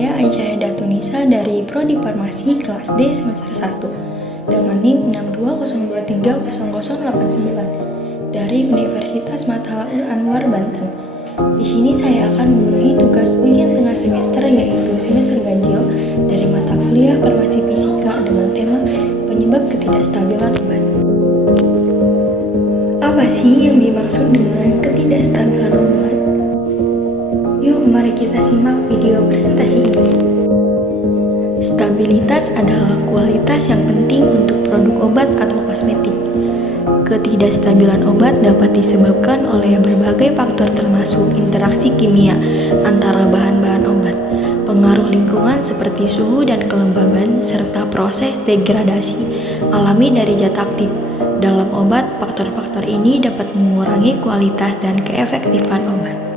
saya Aisyah Datunisa dari Prodi Farmasi kelas D semester 1 dengan NIM 620230089 dari Universitas Matalaul Anwar, Banten. Di sini saya akan memenuhi tugas ujian tengah semester yaitu semester ganjil dari mata kuliah Farmasi Fisika dengan tema penyebab ketidakstabilan obat. Apa sih yang dimaksud dengan ketidakstabilan obat? Yuk, mari kita simak video presentasi ini. Stabilitas adalah kualitas yang penting untuk produk obat atau kosmetik. Ketidakstabilan obat dapat disebabkan oleh berbagai faktor termasuk interaksi kimia antara bahan-bahan obat, pengaruh lingkungan seperti suhu dan kelembaban, serta proses degradasi alami dari zat aktif. Dalam obat, faktor-faktor ini dapat mengurangi kualitas dan keefektifan obat.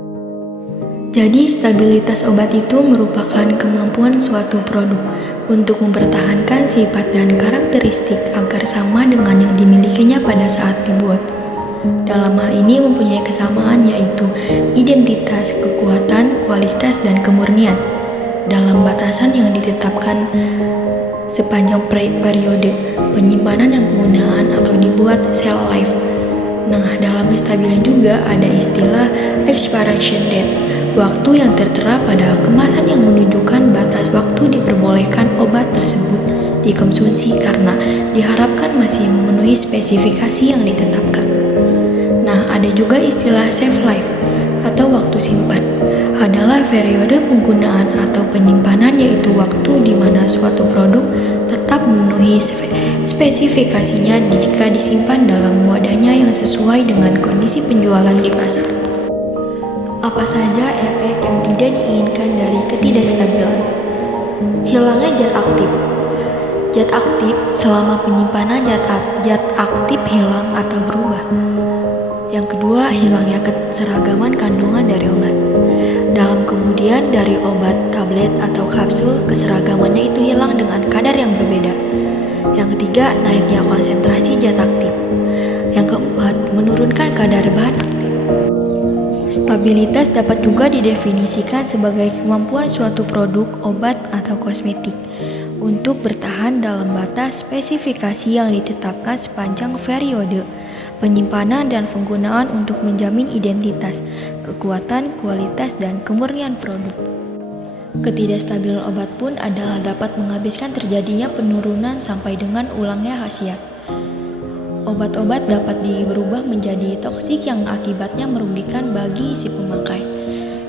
Jadi, stabilitas obat itu merupakan kemampuan suatu produk untuk mempertahankan sifat dan karakteristik agar sama dengan yang dimilikinya pada saat dibuat. Dalam hal ini mempunyai kesamaan yaitu identitas, kekuatan, kualitas, dan kemurnian dalam batasan yang ditetapkan sepanjang periode penyimpanan dan penggunaan atau dibuat shelf life. Nah, dalam kestabilan juga ada istilah expiration date, waktu yang tertera pada kemasan yang menunjukkan batas waktu diperbolehkan obat tersebut dikonsumsi karena diharapkan masih memenuhi spesifikasi yang ditetapkan. Nah, ada juga istilah shelf life atau waktu simpan, adalah periode penggunaan atau penyimpanan yaitu waktu di mana suatu produk tetap memenuhi spesifikasinya jika disimpan dalam wadahnya yang sesuai dengan kondisi penjualan di pasar. Apa saja efek yang tidak diinginkan dari ketidakstabilan? Hilangnya zat aktif. Zat aktif selama penyimpanan zat aktif hilang atau berubah. Yang kedua, hilangnya keseragaman kandungan dari obat. Dalam kemudian dari obat, tablet, atau kapsul, keseragamannya itu hilang dengan kadar yang berbeda. Yang ketiga, naiknya konsentrasi zat aktif. Yang keempat, menurunkan kadar bahan aktif. Stabilitas dapat juga didefinisikan sebagai kemampuan suatu produk, obat, atau kosmetik untuk bertahan dalam batas spesifikasi yang ditetapkan sepanjang periode penyimpanan dan penggunaan untuk menjamin identitas, kekuatan, kualitas, dan kemurnian produk. Ketidakstabilan obat pun adalah dapat menghabiskan terjadinya penurunan sampai dengan ulangnya khasiat. Obat-obat dapat berubah menjadi toksik yang akibatnya merugikan bagi si pemakai.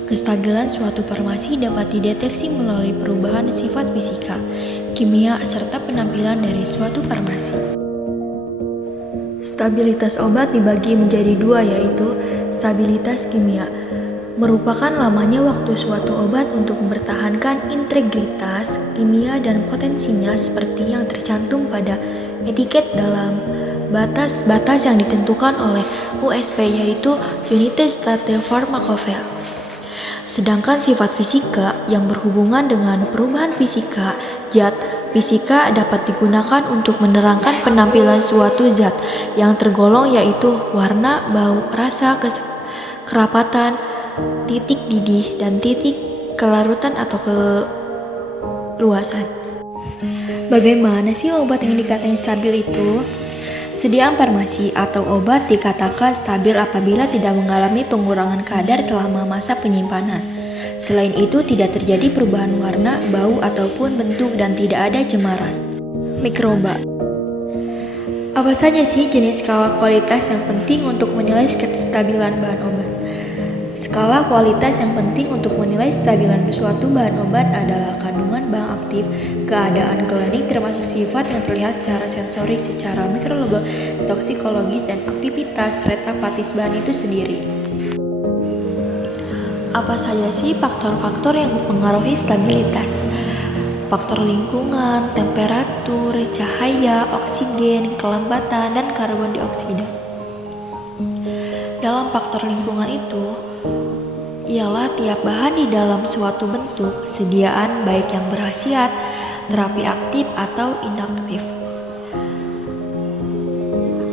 Kestabilan suatu farmasi dapat dideteksi melalui perubahan sifat fisika, kimia, serta penampilan dari suatu farmasi. Stabilitas obat dibagi menjadi dua yaitu stabilitas kimia, merupakan lamanya waktu suatu obat untuk mempertahankan integritas kimia dan potensinya seperti yang tercantum pada etiket dalam batas-batas yang ditentukan oleh USP yaitu United States Pharmacopoeia. Sedangkan sifat fisika yang berhubungan dengan perubahan fisika zat fisika dapat digunakan untuk menerangkan penampilan suatu zat yang tergolong yaitu warna, bau, rasa, kerapatan, titik didih, dan titik kelarutan atau keluasan. Bagaimana sih obat yang dikatakan stabil itu? Sediaan farmasi atau obat dikatakan stabil apabila tidak mengalami pengurangan kadar selama masa penyimpanan. Selain itu, tidak terjadi perubahan warna, bau, ataupun bentuk dan tidak ada cemaran mikroba. Apa saja sih jenis skala kualitas yang penting untuk menilai kestabilan bahan obat? Skala kualitas yang penting untuk menilai kestabilan suatu bahan obat adalah kandungan bahan aktif, keadaan klinik termasuk sifat yang terlihat secara sensorik, secara mikrobiologis, toksikologis, dan aktivitas retafatis bahan itu sendiri. Apa saja sih faktor-faktor yang mempengaruhi stabilitas? Faktor lingkungan, temperatur, cahaya, oksigen, kelembatan, dan karbon dioksida. Dalam faktor lingkungan itu, ialah tiap bahan di dalam suatu bentuk, sediaan baik yang berkhasiat, terapi aktif atau inaktif.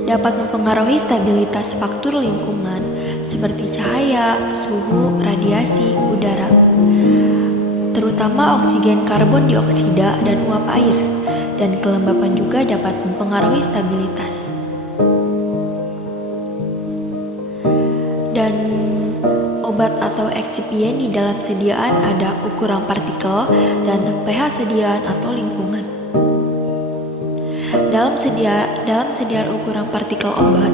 Dapat mempengaruhi stabilitas faktor lingkungan seperti cahaya, suhu, radiasi, udara. terutama oksigen karbon dioksida dan uap air, dan kelembapan juga dapat mempengaruhi stabilitas. Dan obat atau eksipien di dalam sediaan ada ukuran partikel dan pH sediaan atau lingkungan. Dalam sediaan ukuran partikel obat,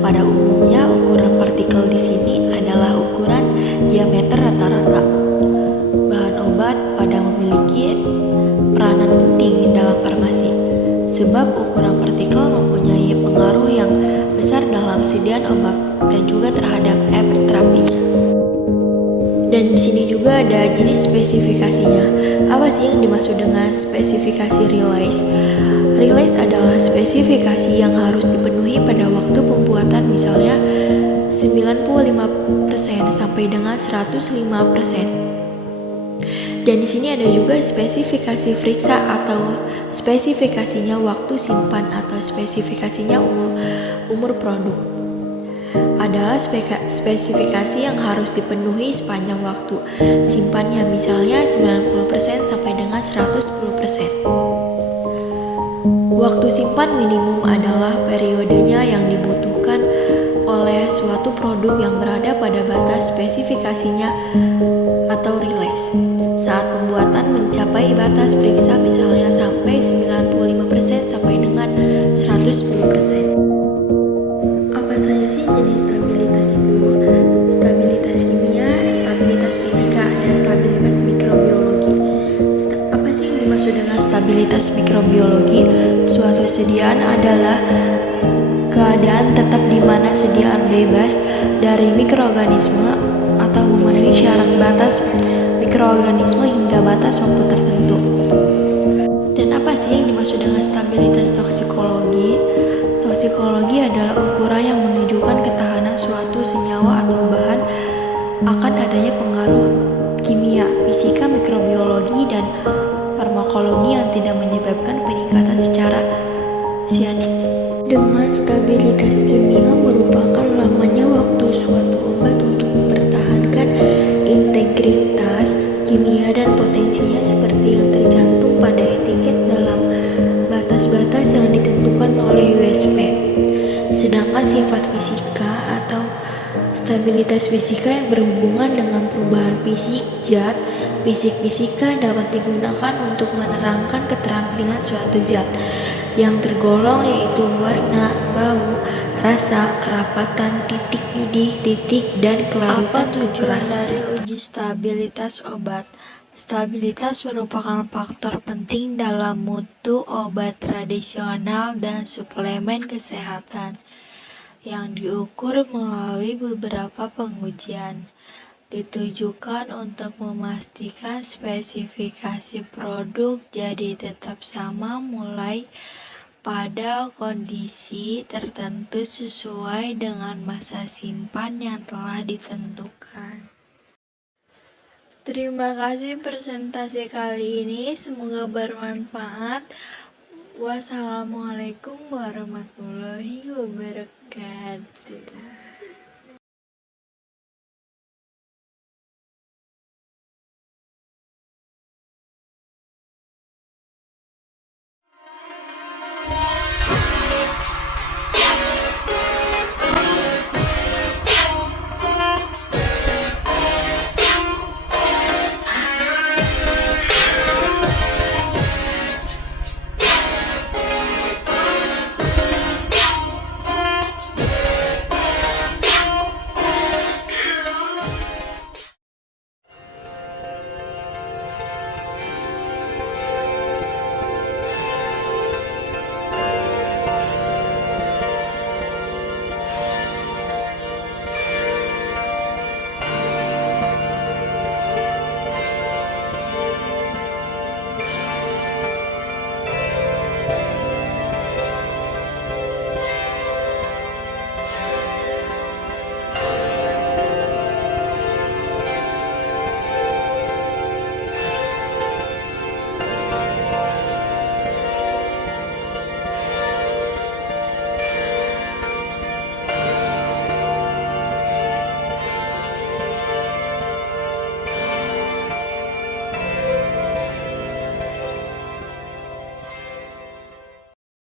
pada umumnya ukuran partikel di sini adalah ukuran diameter rata-rata. Bahan obat pada memiliki peranan penting dalam farmasi, sebab ukuran partikel mempunyai pengaruh yang besar dalam sediaan obat dan juga terhadap efek terapinya. Dan di sini juga ada jenis spesifikasinya. Apa sih yang dimaksud dengan spesifikasi release? Release adalah spesifikasi yang harus dipenuhi pada waktu pembuatan, misalnya 95% sampai dengan 105%. Dan di sini ada juga spesifikasi friksa atau spesifikasinya waktu simpan atau spesifikasinya umur produk. Adalah spesifikasi yang harus dipenuhi sepanjang waktu simpannya, misalnya 90% sampai dengan 110%. Waktu simpan minimum adalah periodenya yang dibutuhkan oleh suatu produk yang berada pada batas spesifikasinya atau release saat pembuatan mencapai batas periksa, misalnya sampai 95% sampai dengan 110%. Apa saja sih jenis stabilitas itu? Stabilitas kimia, stabilitas fisika, dan stabilitas mikrobiologi. Apa sih yang dimaksud dengan stabilitas mikrobiologi? Suatu sediaan adalah keadaan tetap di mana sediaan bebas dari mikroorganisme atau memenuhi syarat batas mikroorganisme hingga batas waktu tertentu. Dan apa sih yang dimaksud dengan stabilitas toksikologi? Toksikologi adalah ukuran yang menunjukkan ketahanan suatu senyawa atau bahan akan adanya pengaruh kimia, fisika, mikrobiologi, dan farmakologi yang tidak menyebabkan peningkatan secara sianik. Dengan stabilitas kimia merupakan lamanya waktu suatu obat untuk mempertahankan integritas kimia dan potensinya seperti yang tercantum pada etiket dalam batas-batas yang ditentukan oleh USP. Sedangkan sifat fisika atau stabilitas fisika yang berhubungan dengan perubahan fisik zat, fisika dapat digunakan untuk menerangkan keterampilan suatu zat yang tergolong, yaitu warna, bau, rasa, kerapatan, titik didih, titik, dan kelarutan. Apa tujuan dari uji stabilitas obat? Stabilitas merupakan faktor penting dalam mutu obat tradisional dan suplemen kesehatan yang diukur melalui beberapa pengujian. Ditujukan untuk memastikan spesifikasi produk jadi tetap sama mulai pada kondisi tertentu sesuai dengan masa simpan yang telah ditentukan. Terima kasih presentasi kali ini, semoga bermanfaat. Wassalamualaikum warahmatullahi wabarakatuh.